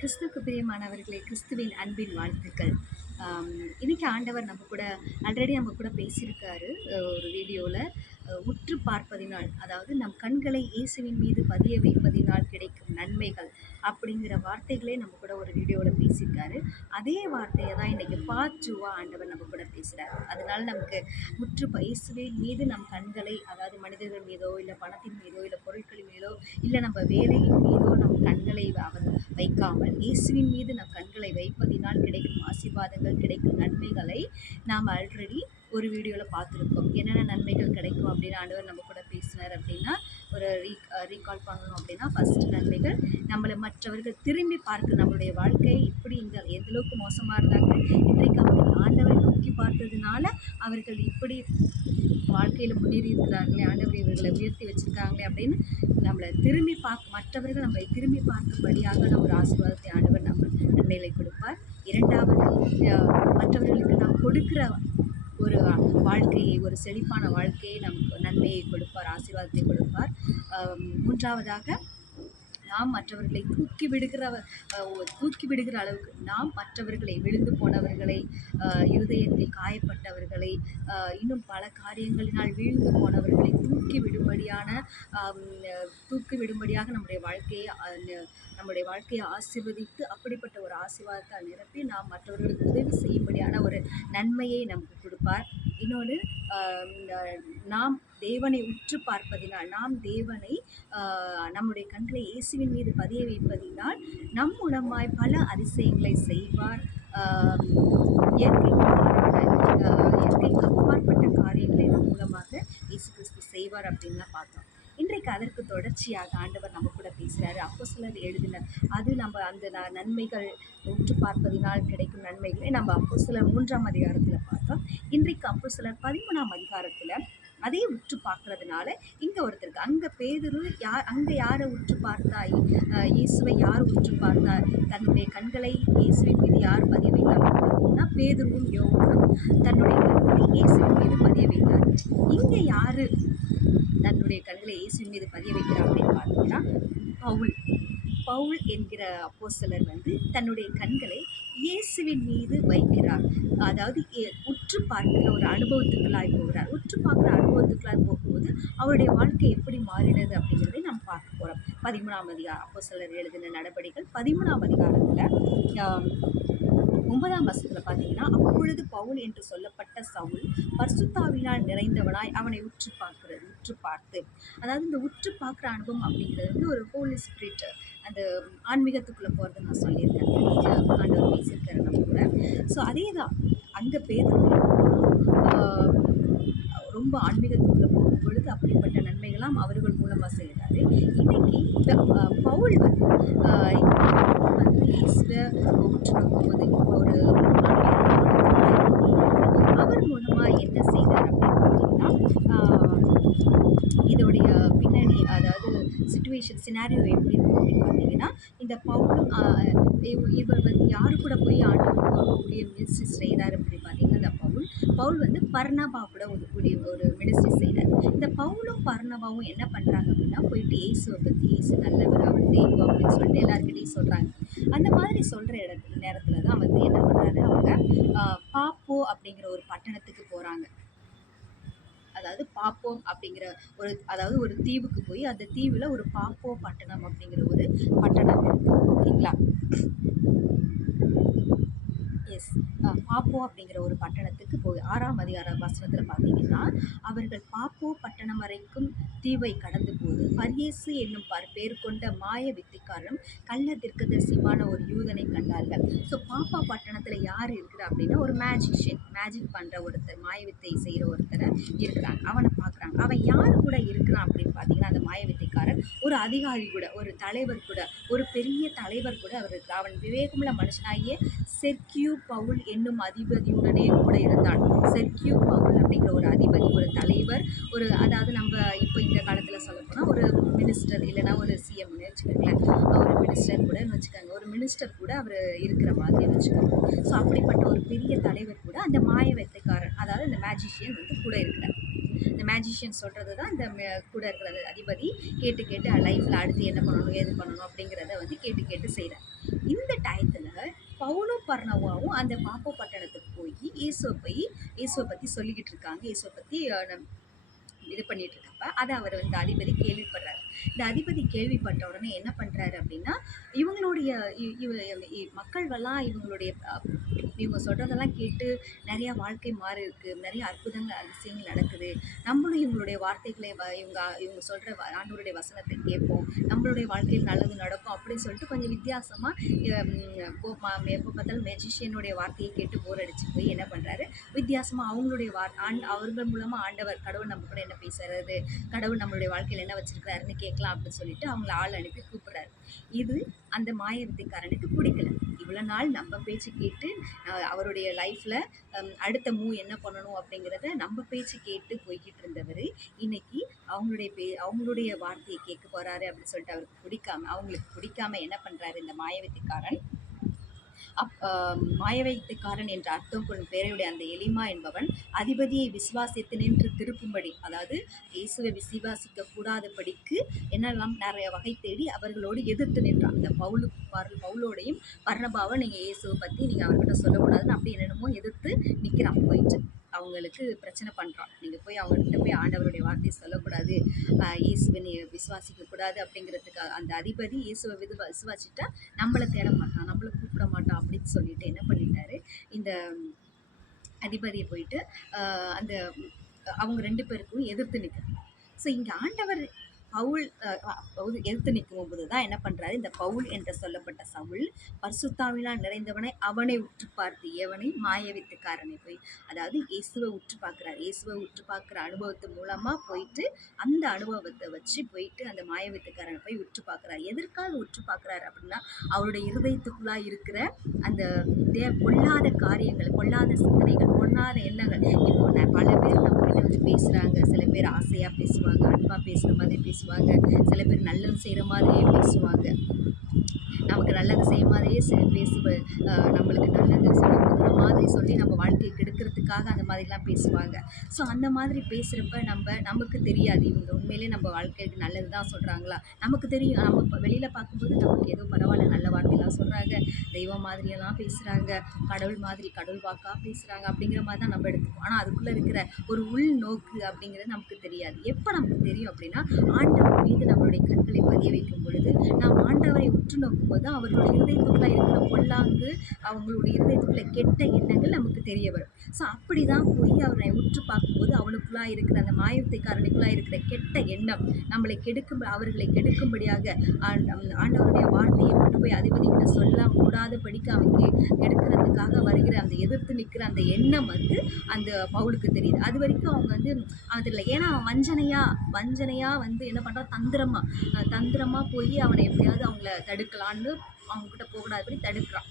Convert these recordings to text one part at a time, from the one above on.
கிறிஸ்துவுக்கு பிரியமானவர்களே கிறிஸ்துவின் அன்பின் வாழ்த்துக்கள். இன்றைக்கி ஆண்டவர் நம்ம கூட ஆல்ரெடி நம்ம கூட பேசியிருக்காரு ஒரு வீடியோவில் உற்று பார்ப்பதினால் அதாவது நம் கண்களை இயேசுவின் மீது பதிய வைப்பதினால் கிடைக்கும் நன்மைகள் அப்படிங்கிற வார்த்தைகளே நம்ம கூட ஒரு வீடியோவில் பேசியிருக்காரு. அதே வார்த்தையை தான் இன்றைக்கி பாச்சுவா ஆண்டவர் நம்ம கூட பேசுகிறார் அதனால் நமக்கு முற்று இயேசுவின் மீது நம் கண்களை அதாவது மனிதர்கள் மீதோ இல்லை பணத்தின் மீதோ இல்லை பொருட்களின் மீதோ இல்லை நம்ம வேலையின் மீதோ நம் கண்களை அவர் வைக்காமல் இயேசுவின் மீது நம் கண்களை வைப்பதினால் கிடைக்கும் ஆசீர்வாதங்கள் கிடைக்கும் நன்மைகளை நாம் ஆல்ரெடி ஒரு வீடியோவில் பார்த்துருக்கோம் என்னென்ன நன்மைகள் கிடைக்கும் அப்படின்னு ஆண்டவர் நம்ம கூட பேசினார் அப்படின்னா ஒரு ரீ ரீகால் பண்ணணும் அப்படின்னா ஃபஸ்ட்டு நன்மைகள் நம்மளை மற்றவர்கள் திரும்பி பார்க்க நம்மளுடைய வாழ்க்கை இப்படி இந்த எந்த அளவுக்கு மோசமாக இருந்தாங்க இன்றைக்கு அவர்கள் ஆண்டவரை நோக்கி பார்த்ததுனால அவர்கள் இப்படி வாழ்க்கையில் முன்னேறி இருக்கிறாங்களே ஆண்டவர் இவர்களை உயர்த்தி வச்சுருக்காங்களே அப்படின்னு நம்மளை திரும்பி பார்க்க மற்றவர்கள் நம்மளை திரும்பி பார்க்கும்படியாக நம்ம ஒரு ஆசீர்வாதத்தை ஆண்டவர் நம்ம நன்மைகளை கொடுப்பார். இரண்டாவது மற்றவர்களுக்கு நாம் கொடுக்குற ஒரு வாழ்க்கையை ஒரு செழிப்பான வாழ்க்கையை நம் நன்மையை கொடுப்பார் ஆசீர்வாதத்தை கொடுப்பார். மூன்றாவதாக நாம் மற்றவர்களை தூக்கி விடுகிற தூக்கி விடுகிற அளவுக்கு நாம் மற்றவர்களை விழுந்து போனவர்களை இருதயத்தில் காயப்பட்டவர்களை இன்னும் பல காரியங்களினால் வீழ்ந்து போனவர்களை தூக்கி விடும்படியான தூக்கி விடும்படியாக நம்முடைய வாழ்க்கையை நம்முடைய வாழ்க்கையை ஆசிர்வதித்து அப்படிப்பட்ட ஒரு ஆசீர்வாதத்தால் நிரப்பி நாம் மற்றவர்களுக்கு உதவி செய்யும்படியான ஒரு நன்மையை நமக்கு கொடுப்பார். இன்னொன்று நாம் தேவனை உற்று பார்ப்பதினால் நாம் தேவனை நம்முடைய கண்களை இயேசுவின் மீது பதிய வைப்பதினால் நம் மூலமாய் பல அதிசயங்களை செய்வார். இயற்கைக்கு அப்பாற்பட்ட காரியங்களை நம் மூலமாக இயேசு கிறிஸ்து செய்வார் அப்படின்லாம் பார்த்தோம். இன்றைக்கு அதற்கு தொடர்ச்சியாக ஆண்டவர் நம்ம கூட பேசுகிறாரு அப்போ சிலர் எழுதின அது நம்ம அந்த ந- நன்மைகள் உற்று பார்ப்பதினால் கிடைக்கும் நன்மைகளை நம்ம அப்போ சிலர் மூன்றாம் அதிகாரத்தில் பார்த்தோம். இன்றைக்கு அப்போ சிலர் பதிமூணாம் அதிகாரத்தில் அதையும் உற்று பார்க்கறதுனால இங்கே ஒருத்தருக்கு அங்கே பேதுரு யார் அங்கே யாரை உற்று பார்த்தாய்? இயேசுவை யார் உற்று பார்த்தார்? தன்னுடைய கண்களை இயேசுவின் மீது யார் பதிய வைத்தார் அப்படின்னு பார்த்தீங்கன்னா பேதுருவும் யோகனும் தன்னுடைய கண்களை இயேசுவின் மீது பதிய வைத்தார். இங்கே யார் தன்னுடைய கண்களை இயேசுவின் மீது பதிய வைக்கிறார் அப்படின்னு பார்த்தீங்கன்னா பவுல். பவுல் என்கிற அப்போ சிலர் வந்து தன்னுடைய கண்களை இயேசுவின் மீது வைக்கிறார். அதாவது உற்று பார்க்கிற ஒரு அனுபவத்துக்குள்ளாய் போகிறார். உற்று பார்க்குற அனுபவத்துக்குள்ளாய் போகும்போது அவருடைய வாழ்க்கை எப்படி மாறினது அப்படிங்கிறதை நாம் பார்க்க போகிறோம் பதிமூணாம் அதிகாரம் சிலர் எழுதின நடவடிக்கைகள் பதிமூணாம் அதிகாரத்தில் ஒன்பதாம் வசத்தில் பார்த்தீங்கன்னா அப்பொழுது பவுல் என்று சொல்லப்பட்ட சவுல் பர்சுத்தாவினால் நிறைந்தவனாய் அவனை உற்று பார்க்கிறது உற்று பார்த்து அதாவது இந்த உற்று பார்க்குற அனுபவம் அப்படிங்கிறது வந்து ஒரு ஹோலி ஸ்பிரிட் அந்த ஆன்மீகத்துக்குள்ளே போகிறது நான் சொல்லியிருக்கேன். ஆண்டவர் பேசியிருக்காரு நம்ம கூட. ஸோ அதே தான் அங்கே பேர் ரொம்ப ஆன்மீகத்துக்குள்ளே போகும் பொழுது அப்படிப்பட்ட நன்மைகளாம் அவர்கள் மூலமாக செய்கிறாரு. இன்னைக்கு இந்த, பவுல் வந்து வந்து இயேசுவை உற்று இப்போ ஒரு அவர் மூலமாக என்ன செய்தார் இதோடைய பின்னணி அதாவது சுச்சுவேஷன் சினாரியோ எப்படி இருக்கும் அப்படின்னு பார்த்தீங்கன்னா இந்த பவுலும் இவர் வந்து யாரு கூட போய் ஆண்டவர் ஊழியம் மினிஸ்ட்ரி செய்தார் அப்படின்னு பார்த்தீங்கன்னா இந்த பவுல். பவுல் வந்து பர்ணபா கூட ஒரு கூடிய ஒரு மினிஸ்ட்ரி செய்தார். இந்த பவுலும் பர்ணபாவும் என்ன பண்ணுறாங்க அப்படின்னா போயிட்டு இயேசுவை பற்றி இயேசு நல்லவர் அவர் தெய்வம் அப்படின்னு சொல்லிட்டு எல்லாருக்கிட்டையும் சொல்கிறாங்க அந்த மாதிரி சொல்கிற இடத்துல நேரத்தில் தான் வந்து என்ன பண்ணுறாரு அவங்க பாப்போ அப்படிங்கிற ஒரு அதாவது பாப்போம் அப்படிங்கிற ஒரு அதாவது ஒரு தீவுக்கு போய் அந்த தீவில் ஒரு பாப்போ பட்டணம் அப்படிங்கிற ஒரு பட்டணம் இருக்குது ஓகேங்களா? எஸ் பாப்போ அப்படிங்கிற ஒரு பட்டணத்துக்கு போய் ஆறாம் அதிகார வசனத்தில் பார்த்தீங்கன்னா அவர்கள் பாப்போ பட்டணம் வரைக்கும் தீவை கடந்து போது பரியேசு என்னும் பர் பேர் கொண்ட மாய வித்திக்காரரும் கள்ள தீர்க்கதரிசியுமான ஒரு யூதனை கண்டார்கள். ஸோ பாப்பா பட்டணத்தில் யார் இருக்கிறா அப்படின்னா ஒரு மேஜிஷியன் மேஜிக் பண்ணுற ஒருத்தர் மாய வித்தை செய்கிற ஒருத்தர் இருக்கிறாங்க. அவனை பார்க்குறாங்க. அவன் யார் கூட இருக்கிறான் அப்படின்னு பார்த்தீங்கன்னா அந்த மாய வித்தைக்காரன் ஒரு அதிகாரி கூட ஒரு தலைவர் கூட ஒரு பெரிய தலைவர் கூட அவர் இருக்கிறார். அவன் விவேகமுள்ள மனுஷனாகிய செர்கியூ பவுல் என்னும் அதிபதியுடனே கூட இருந்தான். செர்கியூ பவுல் அப்படிங்கிற ஒரு அதிபதி ஒரு தலைவர் ஒரு அதாவது நம்ம இப்போ இந்த காலத்தில் சொல்லப்போனால் ஒரு மினிஸ்டர் இல்லைன்னா ஒரு சிஎம்னு வச்சுக்கோங்களேன். ஒரு மினிஸ்டர் கூட வச்சுக்கோங்க. ஒரு மினிஸ்டர் கூட அவர் இருக்கிற மாதிரி வச்சுக்கோங்க. ஸோ அப்படிப்பட்ட ஒரு பெரிய தலைவர் கூட அந்த மாய வெத்தைக்காரன் அதாவது அந்த மேஜிஷியன் வந்து கூட இருக்கிறார். இந்த மேஜிஷியன் சொல்கிறது தான் இந்த மே- கூட இருக்கிற அதிபதி கேட்டு கேட்டு லைஃப்பில் அடுத்து என்ன பண்ணணும் ஏது பண்ணணும் அப்படிங்கிறத வந்து கேட்டு கேட்டு செய்கிறார் இந்த டயத்தில் பவுலும் பர்ணவாவும் அந்த பாப்போ பட்டணத்துக்கு போய் இயேசுவை போய் இயேசுவை பற்றி சொல்லிக்கிட்டு இருக்காங்க. இயேசுவை பற்றி இது பண்ணிகிட்டு இருக்காங்க. இருக்கப்ப அதை அவர் வந்து அதிபதி கேள்விப்படுறாரு. இந்த அதிபதி கேள்விப்பட்ட உடனே என்ன பண்ணுறாரு அப்படின்னா இவங்களுடைய மக்கள்வெல்லாம் இவ- இ- மக்கள்கள்லாம் இவங்களுடைய இவங்க சொல்கிறதெல்லாம் கேட்டு நிறையா வாழ்க்கை மாறி இருக்கு நிறைய அற்புதங்கள் அதிசயங்கள் நடக்குது. நம்மளும் இவங்களுடைய வார்த்தைகளை வ- இவங்க இவங்க சொல்கிற ஆண்டோருடைய வசனத்தை கேட்போம். நம்மளுடைய வாழ்க்கையில் நல்லது நடக்கும் அப்படின்னு சொல்லிட்டு கொஞ்சம் வித்தியாசமாக எப்போ பார்த்தாலும் மெஜிஷியனுடைய வார்த்தையை கேட்டு போர் அடிச்சு போய் என்ன பண்ணுறாரு வித்தியாசமாக அவங்களுடைய வார் ஆண் அவர்கள் மூலமாக ஆண்டவர் கடவுள் நம்ம கூட என்ன பேசுறது கடவுள் நம்மளுடைய வாழ்க்கையில் என்ன வச்சிருக்கிறாருன்னு கேட்கலாம் அப்படின்னு சொல்லிட்டு அவங்கள ஆள் அனுப்பி கூப்பிட்றாரு. இது அந்த மாயவத்திக்காரனுக்கு பிடிக்கல. இவ்வளோ நாள் நம்ம பேச்சு கேட்டு அவருடைய லைஃப்பில் அடுத்த மூ என்ன பண்ணணும் அப்படிங்கிறத நம்ம பேச்சு கேட்டு போய்கிட்டு இருந்தவர் இன்னைக்கு அவங்களுடைய பே அவங்களுடைய வார்த்தையை கேட்க போகிறாரு அப்படின்னு சொல்லிட்டு அவருக்கு பிடிக்காம அவங்களுக்கு பிடிக்காம என்ன பண்ணுறாரு இந்த மாயவித்திக்காரன் அப் மாயவைத்துக்காரன் என்ற அர்த்தம் கொள்ளும் பேரையுடைய அந்த எலிமா என்பவன் அதிபதியை விசுவாசித்து நின்று திருப்பும்படி அதாவது இயேசுவை விசுவாசிக்க கூடாதபடிக்கு என்னெல்லாம் நிறைய வகை தேடி அவர்களோடு எதிர்த்து நின்றான். அந்த பவுலு பர்- பவுலோடையும் பர்ணபாவை நீங்கள் இயேசுவை பற்றி நீங்கள் அவர்கிட்ட சொல்லக்கூடாதுன்னு அப்படி என்னென்னமோ எதிர்த்து நிற்கிறான் போயிட்டு. அவங்களுக்கு பிரச்சனை பண்ணுறான் நீங்கள் போய் அவங்ககிட்ட போய் ஆண்டவருடைய வார்த்தையை சொல்லக்கூடாது. ஆஹ் இயேசுவை அப்படிங்கிறதுக்காக விசுவாசிக்க கூடாது அந்த அதிபதி இயேசுவை விது விசுவாசிட்டா நம்மளை தேட மாட்டான் நம்மளை கூப்பிட மாட்டான் அப்படின்னு சொல்லிட்டு என்ன பண்ணிட்டாரு? இந்த அதிபதியை போயிட்டு அந்த அவங்க ரெண்டு பேருக்கும் எதிர்த்து நிற்கிறாங்க ஸோ இங்கே ஆண்டவர் பவுல் அஹ், எதிர்த்து நிற்கும் போது தான் என்ன பண்ணுறாரு இந்த பவுல் என்று சொல்லப்பட்ட சவுல் பரிசுத்தாவினால் நிறைந்தவனை அவனை உற்று பார்த்து எவனை மாயவித்துக்காரனை போய் அதாவது இயேசுவை உற்று பார்க்குறாரு. இயேசுவை உற்று பார்க்குற அனுபவத்து மூலமாக போயிட்டு அந்த அனுபவத்தை வச்சு போயிட்டு அந்த மாயவித்துக்காரனை போய் உற்று பார்க்குறாரு. எதற்காக உற்று பார்க்குறாரு அப்படின்னா அவருடைய இருதயத்துக்குள்ளாக இருக்கிற அந்த தே பொல்லாத காரியங்கள் பொல்லாத சிந்தனைகள் பொல்லாத எண்ணங்கள். இப்போ நான் பல பேர் நம்ம கிட்ட வந்து பேசுகிறாங்க சில பேர் ஆசையாக பேசுவாங்க அன்பாக பேசுகிற மாதிரி பேசுவாங்க. சில பேர் நல்லது செய்கிற மாதிரியே பேசுவாங்க. நமக்கு நல்லது செய்ய மாதிரியே செ பேசுவ நம்மளுக்கு நல்லது சொல்லி கொடுக்குற மாதிரி சொல்லி நம்ம வாழ்க்கையை கெடுக்கிறதுக்காக அந்த மாதிரிலாம் பேசுவாங்க. ஸோ அந்த மாதிரி பேசுகிறப்ப நம்ம நமக்கு தெரியாது. இவங்க உண்மையிலே நம்ம வாழ்க்கைக்கு நல்லது தான் சொல்கிறாங்களா நமக்கு தெரியும். நம்ம இப்போ வெளியில் பார்க்கும்போது நமக்கு ஏதோ பரவாயில்ல நல்ல வார்த்தையெல்லாம் சொல்கிறாங்க தெய்வம் மாதிரியெல்லாம் பேசுகிறாங்க கடவுள் மாதிரி கடவுள் வாக்காக பேசுகிறாங்க அப்படிங்கிற மாதிரி தான் நம்ம எடுத்துப்போம். ஆனால் அதுக்குள்ளே இருக்கிற ஒரு உள் நோக்கு அப்படிங்கிறது நமக்கு தெரியாது. எப்போ நமக்கு தெரியும் அப்படின்னா ஆண்டவர் மீது நம்மளுடைய கண்களை பதிய வைக்கும் பொழுது நாம் ஆண்டவரை உற்று போது அவர்களுடைய இருதயத்துக்குள்ளே இருக்கிற பொல்லாங்கு அவங்களுடைய இருதயத்துக்குள்ளே கெட்ட எண்ணங்கள் நமக்கு தெரிய வரும். ஸோ அப்படி தான் போய் அவரை உற்று பார்க்கும்போது அவனுக்குள்ளாக இருக்கிற அந்த மாயத்தைக்காரனுக்குள்ளாக இருக்கிற கெட்ட எண்ணம் நம்மளை கெடுக்கும் அவர்களை கெடுக்கும்படியாக ஆண்ட- ஆண்டவருடைய வார்த்தையை கொண்டு போய் அதிபதிகிட்ட சொல்ல கூடாதபடிக்கு அவங்க கெடுக்கிறதுக்காக வருகிற அந்த எதிர்த்து நிற்கிற அந்த எண்ணம் வந்து அந்த பவுலுக்கு தெரியுது. அது வரைக்கும் அவங்க வந்து அதில் ஏன்னா அவன் வஞ்சனையா வஞ்சனையாக வந்து என்ன பண்ணுறான் தந்திரமாக தந்திரமாக போய் அவனை எப்படியாவது அவங்கள தடுக்கலான்னு அவங்கக்கிட்ட போகக்கூடாது அப்படி தடுக்கிறான்.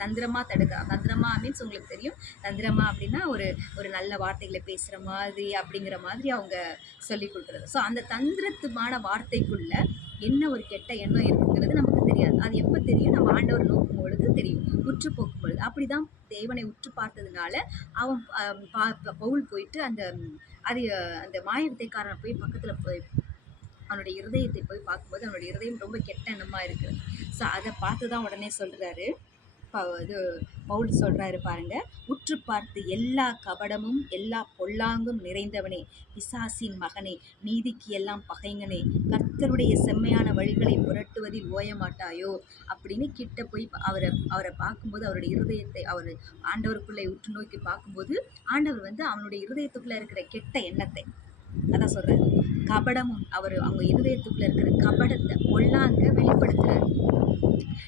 தந்திரமாக தடுக்கிறான் தந்திரமா மீன்ஸ் உங்களுக்கு தெரியும். தந்திரமா அப்படின்னா ஒரு ஒரு நல்ல வார்த்தைகளை பேசுகிற மாதிரி அப்படிங்கிற மாதிரி அவங்க சொல்லி கொடுக்குறது. ஸோ அந்த தந்திரத்துமான வார்த்தைக்குள்ள என்ன ஒரு கெட்ட எண்ணம் இருக்குங்கிறது நமக்கு தெரியாது. அது எப்போ தெரியும்? நம்ம ஆண்டவர் நோக்கும் பொழுது தெரியும். உற்று போக்கும் பொழுது. அப்படி தான் தேவனை உற்று பார்த்ததுனால அவன் பவுல் போயிட்டு அந்த அது அந்த மாயத்தைக்காரனை போய் பக்கத்தில் போய் அவனுடைய இருதயத்தை போய் பார்க்கும்போது அவனுடைய இருதயம் ரொம்ப கெட்ட எண்ணமாக இருக்குது. ஸோ அதை பார்த்து தான் உடனே சொல்கிறாரு இது பவுல் சொல்கிறாரு பாருங்க. உற்று பார்த்து எல்லா கபடமும் எல்லா பொல்லாங்கும் நிறைந்தவனே பிசாசின் மகனே நீதிக்கு எல்லாம் பகைங்கனே கர்த்தருடைய செம்மையான வழிகளை புரட்டுவதில் ஓய மாட்டாயோ அப்படின்னு கிட்ட போய் அவரை அவரை பார்க்கும்போது அவருடைய இருதயத்தை அவர் ஆண்டவருக்குள்ளே உற்று நோக்கி பார்க்கும்போது ஆண்டவர் வந்து அவனுடைய இருதயத்துக்குள்ளே இருக்கிற கெட்ட எண்ணத்தை அதான் சொல்கிறேன் கபடமும் அவர் அவங்க இருதயத்துக்குள்ளே இருக்கிற கபடத்தை பொல்லாங்க வெளிப்படுத்துகிறார்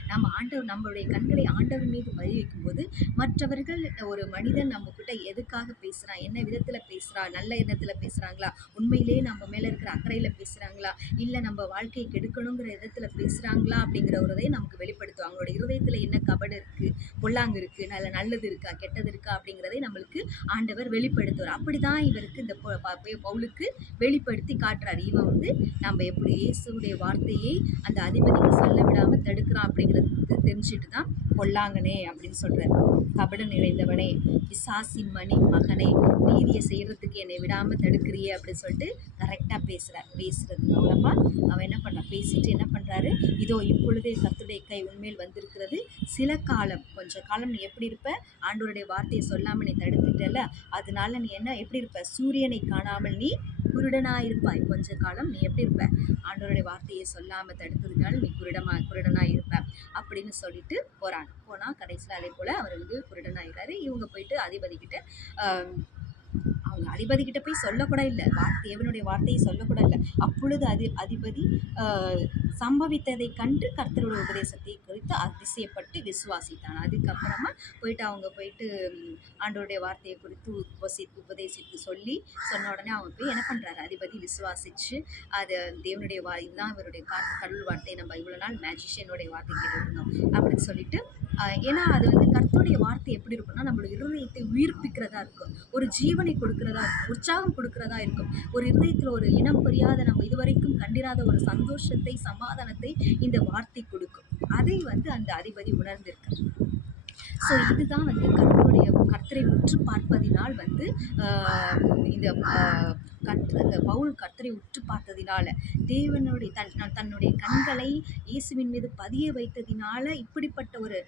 நம்ம ஆண்டவர் நம்மளுடைய கண்களை ஆண்டவர் மீது பதிய வைக்கும்போது மற்றவர்கள் ஒரு மனிதன் நம்ம கிட்ட எதுக்காக பேசுகிறான் என்ன விதத்தில் பேசுகிறா நல்ல எண்ணத்தில் பேசுகிறாங்களா உண்மையிலேயே நம்ம மேலே இருக்கிற அக்கறையில் பேசுகிறாங்களா இல்லை நம்ம வாழ்க்கையை கெடுக்கணுங்கிற விதத்தில் பேசுகிறாங்களா அப்படிங்கிற ஒரு இதை நமக்கு வெளிப்படுத்தும். அவங்களோட இருதயத்தில் என்ன கபடு இருக்குது பொல்லாங்கு இருக்குது நல்ல நல்லது இருக்கா? கெட்டது இருக்கா? அப்படிங்கிறதை நம்மளுக்கு ஆண்டவர் வெளிப்படுத்துவார். அப்படி தான் இவருக்கு இந்த பவுலுக்கு வெளிப்படுத்தி காட்டுறார். இவன் வந்து நம்ம எப்படி இயேசுடைய வார்த்தையை அந்த அதிபதிக்கு சொல்ல விடாமல் தடுக்கிறான் அப்படிங்கிறது தெரிஞ்சுட்டு தான் பொல்லாங்கனே அப்படின்னு சொல்கிறார் கபட நிறைந்தவனே பிசாசின் மணி மகனே நீதியை செய்கிறதுக்கு என்னை விடாமல் தடுக்கிறியே அப்படின்னு சொல்லிட்டு கரெக்டாக பேசுகிறார் பேசுகிறது மூலமாக அவன் என்ன பண்ணுறான் பேசிட்டு என்ன பண்ணுறாரு இதோ இப்பொழுதே கத்துடைய கை உண்மையில் வந்திருக்கிறது. சில காலம் கொஞ்சம் காலம் நீ எப்படி இருப்ப? ஆண்டோருடைய வார்த்தையை சொல்லாமல் நீ தடுத்துட்டல அதனால நீ என்ன எப்படி இருப்ப? சூரியனை காணாமல் நீ குருடனாக இருப்பாய். கொஞ்ச காலம் நீ எப்படி இருப்ப? ஆண்டவருடைய வார்த்தையை சொல்லாமல் தடுத்ததுனால நீ குருடமா குருடனாக இருப்ப. அப்படின்னு சொல்லிட்டு போகிறாங்க போனால் கடைசியில் அதே போல் அவர் வந்து குருடனாகிறாரு இவங்க போயிட்டு அதிபதிக்கிட்ட ஆம், அவங்க அதிபதிக்கிட்ட போய் சொல்லக்கூட இல்லை. வார்த்தை தேவனுடைய வார்த்தையை சொல்லக்கூட இல்லை. அப்பொழுது அது அதிபதி சம்பவித்ததை கண்டு கர்த்தருடைய உபதேசத்தை குறித்து அதிசயப்பட்டு விசுவாசித்தான். அதுக்கப்புறமா போயிட்டு அவங்க போயிட்டு ஆண்டோடைய வார்த்தையை குறித்து உபசி உபதேசித்து சொல்லி சொன்ன உடனே அவங்க போய் என்ன பண்ணுறாரு அதிபதி விசுவாசிச்சு. அது தேவனுடைய வா இதுதான் இவருடைய கடவுள் வார்த்தை. நம்ம இவ்வளோ நாள் மேஜிஷியனுடைய வார்த்தை கேட்டுருந்தோம் அப்படின்னு சொல்லிட்டு ஏன்னா அது வந்து கர்த்தருடைய வார்த்தை எப்படி இருக்கும்னா நம்மளோட இருதயத்தை உயிர்ப்பிக்கிறதா இருக்கும். ஒரு ஜீவனை கொடுக்கிறதா இருக்கும். உற்சாகம் கொடுக்கிறதா இருக்கும். ஒரு இருதயத்தில் ஒரு இனம் புரியாத நம்ம இதுவரைக்கும் கண்டிராத ஒரு சந்தோஷத்தை சமாதானத்தை இந்த வார்த்தை கொடுக்கும். அதை வந்து அந்த அதிபதி உணர்ந்திருக்கார். ஸோ இதுதான் வந்து கர்த்தருடைய கர்த்தரை உற்று பார்ப்பதினால் வந்து இந்த ஆஹ், பவுல் கர்த்தரை உற்று பார்த்ததினால தேவனுடைய தன் தன்னுடைய கண்களை இயேசுவின் மீது பதிய வைத்ததினால இப்படிப்பட்ட ஒரு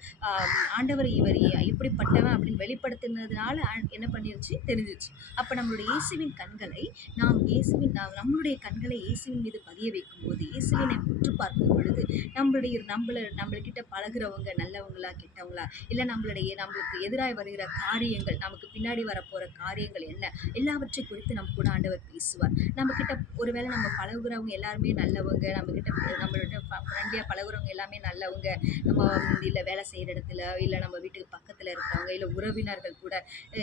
ஆண்டவர் இவர் எப்படிப்பட்டவன் அப்படின்னு வெளிப்படுத்தினதுனால என்ன பண்ணிருச்சு? தெரிஞ்சிச்சு அப்போ நம்மளுடைய இயேசுவின் கண்களை நாம் இயேசுவின் நம்மளுடைய கண்களை இயேசுவின் மீது பதிய வைக்கும்போது இயேசுவினை உற்று பார்க்கும் பொழுது நம்மளுடைய நம்மள நம்மள்கிட்ட பழகுறவங்க நல்லவங்களா கெட்டவங்களா இல்லை நம்மளுடைய நம்மளுக்கு எதிராக வருகிற காரியங்கள் நமக்கு பின்னாடி வரப்போகிற காரியங்கள் என்ன எல்லாவற்றை குறித்து நம்ம கூட ஆண்டவர் பேசுவார். நம்மக்கிட்ட ஒருவேளை நம்ம பழகுறவங்க எல்லாருமே நல்லவங்க நம்மக்கிட்ட நம்மளோட ஃப்ரெண்ட்லியாக பழகுறவங்க எல்லாமே நல்லவங்க நம்ம இல்லை வேலை செய்கிற இடத்துல இல்லை நம்ம வீட்டுக்கு பக்கத்தில் இருக்கிறவங்க இல்லை உறவினர்கள் கூட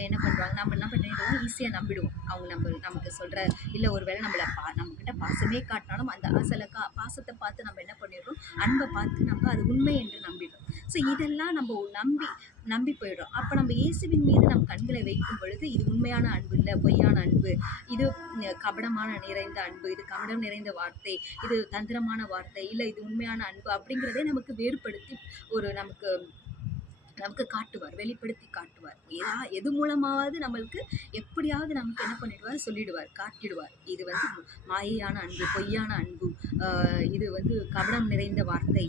என்ன பண்ணுவாங்க நம்ம என்ன பண்ணிடுவோம் ஈஸியாக நம்பிடுவோம். அவங்க நம்ம நமக்கு சொல்கிற இல்லை ஒருவேளை நம்மளை பா நம்மக்கிட்ட பாசமே காட்டினாலும் அந்த அசலை கா பாசத்தை பார்த்து நம்ம என்ன பண்ணிடுறோம்? அன்பை பார்த்து நம்ம அது உண்மை என்று நம்பிடுறோம். ஸோ இதெல்லாம் நம்ம நம்பி நம்பி போயிடும் அப்போ நம்ம இயேசுவின் மீது நம் கண்களை வைக்கும் பொழுது இது உண்மையான அன்பு இல்லை பொய்யான அன்பு. இது கபடமான நிறைந்த அன்பு இது கபடம் நிறைந்த வார்த்தை இது தந்திரமான வார்த்தை இல்லை இது உண்மையான அன்பு அப்படிங்கிறதே நமக்கு வேறுபடுத்தி ஒரு நமக்கு நமக்கு காட்டுவார் வெளிப்படுத்தி காட்டுவார். ஏதா எது மூலமாவது நம்மளுக்கு எப்படியாவது நமக்கு என்ன பண்ணிடுவார்? சொல்லிடுவார் காட்டிடுவார். இது வந்து மாயையான அன்பு பொய்யான அன்பு இது வந்து கவனம் நிறைந்த வார்த்தை.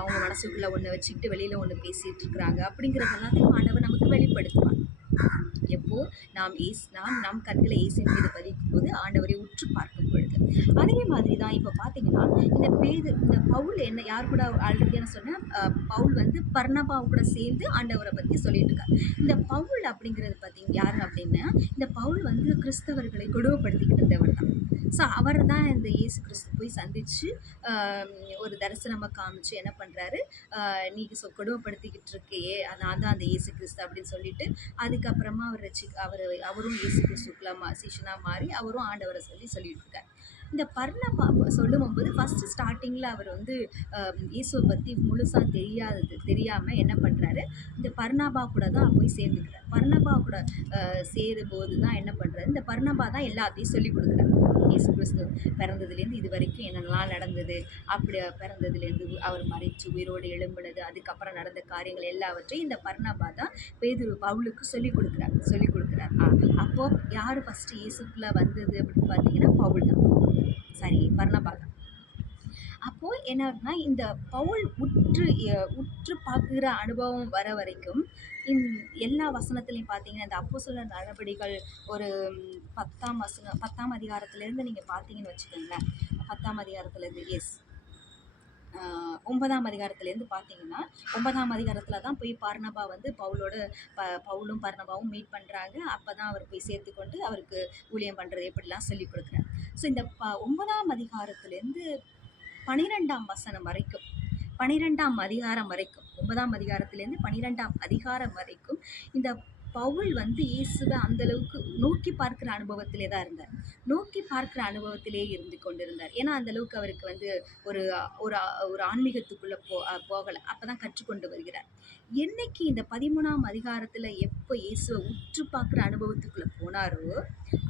அவங்க மனசுக்குள்ளே ஒன்று வச்சுக்கிட்டு வெளியில் ஒன்று பேசிகிட்டு இருக்கிறாங்க. அப்படிங்கிறதெல்லாத்தையும் ஆண்டவர் நமக்கு வெளிப்படுத்துவார். எப்போ நாம் ஏஸ் நாம் நம் கண்களை இயேசுவின் மீது பதிக்கும் போது ஆண்டவரை உற்று பார்க்கும் பொழுது. அதே மாதிரி தான் இப்போ பார்த்தீங்கன்னா இந்த பேது இந்த பவுல் என்ன யார் கூட ஆல்ரெடி நான் சொன்னேன் பவுல் வந்து பர்ணபாவு கூட சேர்ந்து ஆண்டவரை பற்றி சொல்லிட்டு இருக்காரு இந்த பவுல் அப்படிங்கிறது பார்த்தீங்க யார் அப்படின்னா இந்த பவுல் வந்து கிறிஸ்தவர்களை கொடுமைப்படுத்திக்கிட்டு இருந்தவர் தான். ஸோ அவர் தான் இந்த இயேசு கிறிஸ்து போய் சந்தித்து ஒரு தரிசனமாக காமிச்சு என்ன பண்ணுறாரு நீ சொ கொடுமைப்படுத்திக்கிட்டு இருக்கையே நான் தான் அந்த இயேசு கிறிஸ்து அப்படின்னு சொல்லிட்டு அதுக்கப்புறமா அவர் ரசி அவர் அவரும் இயேசு கிறிஸ்துக்குள்ள மா சிஷனாக மாறி அவரும் ஆண்டவரை சொல்லி சொல்லிட்டு இருக்கார். இந்த பர்ணபா சொல்லும்போது ஃபஸ்ட்டு ஸ்டார்டிங்கில் அவர் வந்து ஆஹ், இயேசுவை பற்றி முழுசாக தெரியாதது தெரியாமல் என்ன பண்ணுறாரு இந்த பர்ணாபா கூட தான் போய் சேர்ந்துக்கிறார். பர்ணபா கூட சேரும் சேரும்போது தான் என்ன பண்ணுறாரு இந்த பர்ணபா தான் எல்லாத்தையும் சொல்லி கொடுக்குறாரு. இயேசு கிறிஸ்து பிறந்ததுலேருந்து இது வரைக்கும் என்னென்னலாம் நடந்தது? அப்படி பிறந்ததுலேருந்து அவர் மறைச்சு உயிரோடு எழும்பினது அதுக்கப்புறம் நடந்த காரியங்கள் எல்லாவற்றையும் இந்த பர்ணபா தான் பேதுரு பவுலுக்கு சொல்லிக் கொடுக்குறார் சொல்லி கொடுக்குறார். அப்போது யார் ஃபஸ்ட்டு இயேசுக்குள்ளே வந்தது அப்படின்னு பார்த்தீங்கன்னா பவுல் தான். சரி பர்ணபா தான். அப்போது என்னன்னா இந்த பவுல் உற்று உற்று பார்க்குற அனுபவம் வர வரைக்கும் இந் எல்லா வசனத்துலையும் பார்த்தீங்கன்னா இந்த அப்போ சொல்ல நடபடிகள் ஒரு பத்தாம் வசனம் பத்தாம் அதிகாரத்துலேருந்து நீங்கள் பார்த்தீங்கன்னு வச்சுக்கோங்களேன். பத்தாம் அதிகாரத்துலேருந்து எஸ் ஒன்பதாம் அதிகாரத்துலேருந்து பார்த்தீங்கன்னா ஒன்பதாம் அதிகாரத்தில் தான் போய் பர்ணபா வந்து பவுலோட ப பவுலும் பர்ணபாவும் மீட் பண்ணுறாங்க அப்போ தான் அவர் போய் சேர்த்துக்கொண்டு அவருக்கு ஊழியம் பண்ணுறது எப்படிலாம் சொல்லி கொடுக்குறாரு. ஸோ இந்த ப ஒன்பதாம் அதிகாரத்துலேருந்து பனிரெண்டாம் வசனம் வரைக்கும் பனிரெண்டாம் அதிகாரம் வரைக்கும் ஒன்பதாம் அதிகாரத்திலேருந்து பனிரெண்டாம் அதிகாரம் வரைக்கும் இந்த பவுல் வந்து இயேசுவை அந்த அளவுக்கு நோக்கி பார்க்குற அனுபவத்திலே தான் இருந்தார். நோக்கி பார்க்கிற அனுபவத்திலே இருந்து கொண்டிருந்தார். ஏன்னா அந்த அளவுக்கு அவருக்கு வந்து ஒரு ஒரு ஒரு ஆன்மீகத்துக்குள்ளே போ போகலை. அப்போ தான் கற்றுக்கொண்டு வருகிறார். என்னைக்கு இந்த பதிமூணாம் அதிகாரத்தில் எப்போ இயேசுவை உற்று பார்க்குற அனுபவத்துக்குள்ளே போனாரோ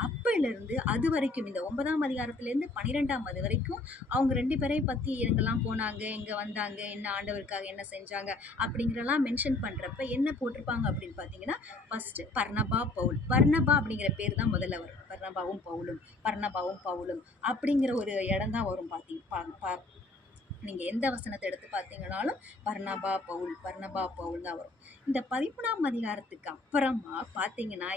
அப்பையிலேருந்து அது வரைக்கும் இந்த ஒன்பதாம் அதிகாரத்துலேருந்து பன்னிரெண்டாம் அது வரைக்கும் அவங்க ரெண்டு பேரையும் பற்றி எங்கெல்லாம் போனாங்க எங்கே வந்தாங்க என்ன ஆண்டவருக்காக என்ன செஞ்சாங்க அப்படிங்கிறலாம் மென்ஷன் பண்ணுறப்ப என்ன போட்டிருப்பாங்க அப்படின்னு பார்த்தீங்கன்னா ஃபஸ்ட்டு பர்ணபா பவுல். பர்ணபா அப்படிங்கிற பேர் தான் முதல்ல வரும். பர்ணபாவும் பவுலும் பர்ணபாவும் பவுலும் அப்படிங்கிற ஒரு இடம் தான் வரும் பார்த்தீங்க பா பா நீங்கள் எந்த வசனத்தை எடுத்து பார்த்தீங்கனாலும் பர்ணபா பவுல் பர்ணபா பவுல் தான் வரும். இந்த பதிமூணாம் அதிகாரத்துக்கு அப்புறமா பார்த்தீங்கன்னா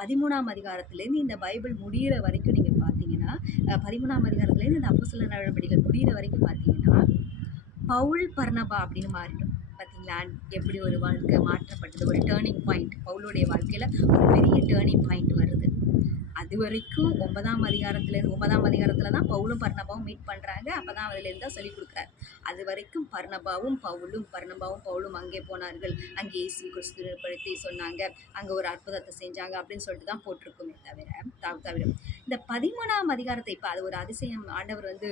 பதிமூணாம் அதிகாரத்துலேருந்து இந்த பைபிள் முடியிற வரைக்கும் நீங்கள் பார்த்தீங்கன்னா பதிமூணாம் அதிகாரத்துலேருந்து இந்த அப்போஸ்தல நடவடிக்கைகள் முடிகிற வரைக்கும் பார்த்தீங்கன்னா பவுல் பர்ணபா அப்படின்னு மாறிடும். பார்த்தீங்களா? எப்படி ஒரு வாழ்க்கை மாற்றப்பட்டது? ஒரு டேர்னிங் பாயிண்ட் பவுலுடைய வாழ்க்கையில் ஒரு பெரிய டேர்னிங் பாயிண்ட் வருது. அது வரைக்கும் ஒன்பதாம் அதிகாரத்துலேருந்து ஒன்பதாம் அதிகாரத்தில் தான் பவுலும் பர்ணபாவும் மீட் பண்ணுறாங்க அப்போ தான் அதுலேருந்து தான் சொல்லிக் கொடுக்குறாரு. அது வரைக்கும் பர்ணபாவும் பவுலும் பர்ணபாவும் பவுலும் அங்கே போனார்கள். அங்கே இயேசு கிறிஸ்துவை படுத்தி சொன்னாங்க. அங்கே ஒரு அற்புதத்தை செஞ்சாங்க அப்படின்னு சொல்லிட்டு தான் போட்டிருக்குமே தவிர தவிர. இந்த பதிமூணாம் அதிகாரத்தை இப்போ அது ஒரு அதிசயம். ஆண்டவர் வந்து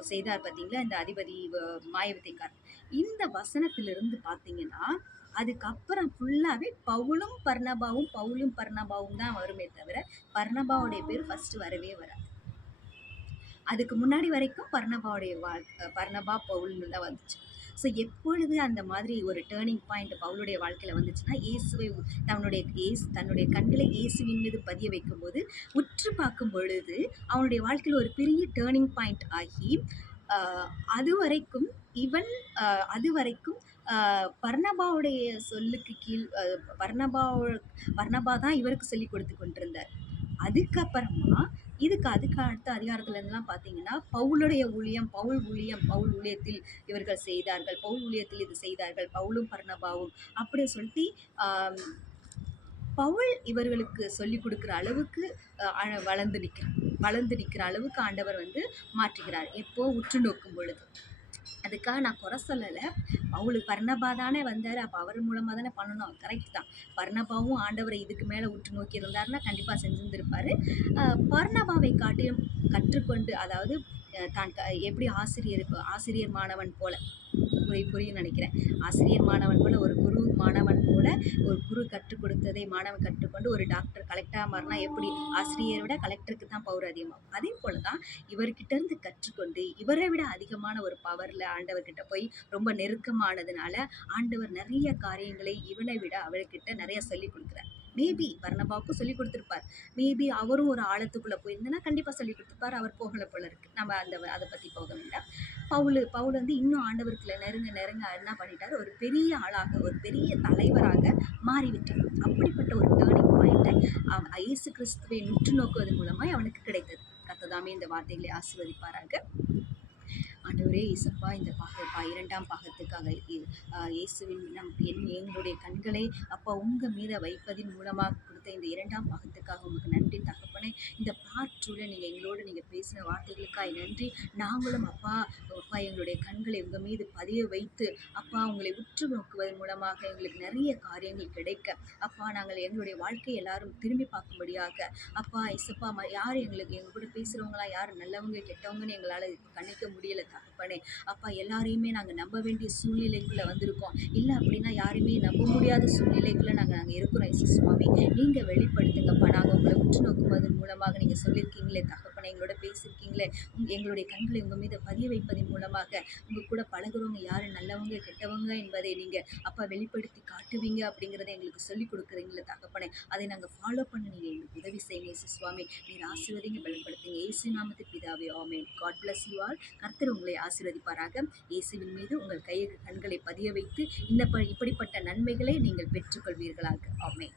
செய்தார் பார்த்தீங்களா இந்த அதிபதி வ- இந்த வசனத்திலிருந்து பார்த்தீங்கன்னா அதுக்கப்புறம் ஃபுல்லாகவே பவுலும் பர்ணபாவும் பவுலும் பர்ணபாவும் தான் வருமே தவிர பர்ணபாவுடைய பேர் ஃபர்ஸ்ட் வரவே வராது. அதுக்கு முன்னாடி வரைக்கும் பர்ணபாவுடைய வாழ்க்கை பர்ணபா பவுல்னு தான் வந்துச்சு. ஸோ எப்பொழுது அந்த மாதிரி ஒரு டேர்னிங் பாயிண்ட் பவுலுடைய வாழ்க்கையில் வந்துச்சுன்னா இயேசுவை தன்னுடைய இயேசு தன்னுடைய கண்களை இயேசுவின் மீது பதிய வைக்கும்போது உற்று பார்க்கும் பொழுது அவனுடைய வாழ்க்கையில் ஒரு பெரிய டேர்னிங் பாயிண்ட் ஆகி அது வரைக்கும் இவன் அது வரைக்கும் பர்ணபாவுடைய சொல்லுக்கு கீழ் ஆஹ், பர்ணபா தான் இவருக்கு சொல்லி கொடுத்து கொண்டிருந்தார். அதுக்கப்புறமா இதுக்கு அதுக்கு அடுத்த அதிகாரத்துல இருந்தெல்லாம் பார்த்தீங்கன்னா பவுலுடைய ஊழியம் பவுல் ஊழியம் பவுல் ஊழியத்தில் இவர்கள் செய்தார்கள் பவுல் ஊழியத்தில் இது செய்தார்கள் பவுலும் பர்ணபாவும் அப்படி சொல்லிட்டு பவுல் இவர்களுக்கு சொல்லி கொடுக்குற அளவுக்கு அழ- வளர்ந்து நிற்கிறார் வளர்ந்து நிற்கிற அளவுக்கு ஆண்டவர் வந்து மாற்றுகிறார். எப்போ உற்று நோக்கும் பொழுது. அதுக்காக நான் குறை சொல்லலை. அவளுக்கு பர்ணபா தானே வந்தார். அப்போ அவர் மூலமாக தானே பண்ணணும். கரெக்ட் தான். பர்ணபாவும் ஆண்டவரை இதுக்கு மேலே உற்று நோக்கி இருந்தாருன்னா கண்டிப்பாக செஞ்சுருந்துருப்பார். பர்ணபாவை காட்டியும் கற்றுக்கொண்டு அதாவது தான் க- எப்படி ஆசிரியர் இப்போ ஆசிரியர் மாணவன் போல புரிய புரியும் நினைக்கிறேன். ஆசிரியர் மாணவன் போல ஒரு குரு மாணவன் போல ஒரு குரு கற்றுக் கொடுத்ததை மாணவன் கற்றுக்கொண்டு ஒரு டாக்டர் கலெக்டராக மாறினா எப்படி ஆசிரியரை விட கலெக்டருக்கு தான் பவர் அதிகமாகும். அதே போல தான் இவர்கிட்ட இருந்து கற்றுக்கொண்டு இவரை விட அதிகமான ஒரு பவரில் ஆண்டவர்கிட்ட போய் ரொம்ப நெருக்கமானதுனால ஆண்டவர் நிறைய காரியங்களை இவனை விட அவர்கிட்ட நிறைய சொல்லி கொடுக்குறார். மேபி வர்ணபாவுக்கும் சொல்லி கொடுத்துருப்பார். மேபி அவரும் ஒரு ஆழத்துக்குள்ளே போயிருந்தனா கண்டிப்பாக சொல்லி கொடுத்துருப்பார். அவர் போகலை போல இருக்கு. நம்ம அந்த அதை பற்றி போக வேண்டாம். பவுல் பவுல் வந்து இன்னும் ஆண்டவருக்குள்ள நெருங்க நெருங்க என்ன பண்ணிட்டார்? ஒரு பெரிய ஆளாக ஒரு பெரிய தலைவராக மாறிவிட்டார். அப்படிப்பட்ட ஒரு டேர்னிங் பாயிண்ட்டை அவன் இயேசு கிறிஸ்துவை உற்று நோக்குவதன் மூலமாய் அவனுக்கு கிடைத்தது. கத்ததாமே இந்த வார்த்தைகளை ஆசீர்வதிப்பாராக. ஆண்டவரே இசப்பா இந்த பாக பா இரண்டாம் பாகத்துக்காக இ- இயேசுவின் நம் என் எங்களுடைய கண்களை அப்பா உங்கள் மீத வைப்பதின் மூலமாக கொடுத்த இந்த இரண்டாம் பாகத்துக்காக உங்களுக்கு நன்றி தகப்பனே. இந்த பாற்றுல நீங்கள் எங்களோடு நீங்கள் பேசின வார்த்தைகளுக்காய் நன்றி. நாங்களும் அப்பா அப்பா எங்களுடைய கண்களை உங்கள் மீது பதிய வைத்து அப்பா உங்களை உற்று நோக்குவதன் மூலமாக எங்களுக்கு நிறைய காரியங்கள் கிடைக்க. அப்பா நாங்கள் எங்களுடைய வாழ்க்கையை எல்லாரும் திரும்பி பார்க்கும்படியாக. அப்பா இசப்பா யார் எங்களுக்கு எங்கள் கூட பேசுகிறவங்களா யார் நல்லவங்க கெட்டவங்கன்னு எங்களால் கணிக்க முடியல தகப்பனே. அப்பா எல்லாரையுமே நாங்கள் நம்ப வேண்டிய சூழ்நிலைக்குள்ளே வந்திருக்கோம். இல்லை அப்படின்னா யாருமே நம்ப முடியாத சூழ்நிலைக்குள்ளே நாங்கள் நாங்கள் இருக்கிறோம் இசு சுவாமி. நீங்கள் நீங்கள் வெளிப்படுத்துங்கப்பா நாங்கள் உங்களை உற்று நோக்குவதன் மூலமாக நீங்கள் சொல்லியிருக்கீங்களே தகப்பனை எங்களோட பேசியிருக்கீங்களே எங்களுடைய கண்களை உங்கள் மீது பதிய வைப்பதன் மூலமாக உங்கள் கூட பழகுறவங்க யார் நல்லவங்க கெட்டவங்க என்பதை நீங்கள் அப்பா வெளிப்படுத்தி காட்டுவீங்க அப்படிங்கிறத எங்களுக்கு சொல்லிக் கொடுக்குறீங்களே தகப்பனை. அதை நாங்கள் ஃபாலோ பண்ண நீங்கள் எங்களுக்கு உதவி செய்யுங்க இயேசு சுவாமி. நீர் ஆசீர்வதிங்க பலப்படுத்துங்க. இயேசு நாமத்து பிதாவே ஆமேன். காட் பிளஸ் யூ ஆல் கர்த்தர் உங்களை ஆசீர்வதிப்பாராக. இயேசுவின் மீது உங்கள் கை கண்களை பதிய வைத்து இந்த ப- இப்படிப்பட்ட நன்மைகளை நீங்கள் பெற்றுக்கொள்வீர்களாக. ஆமேன்.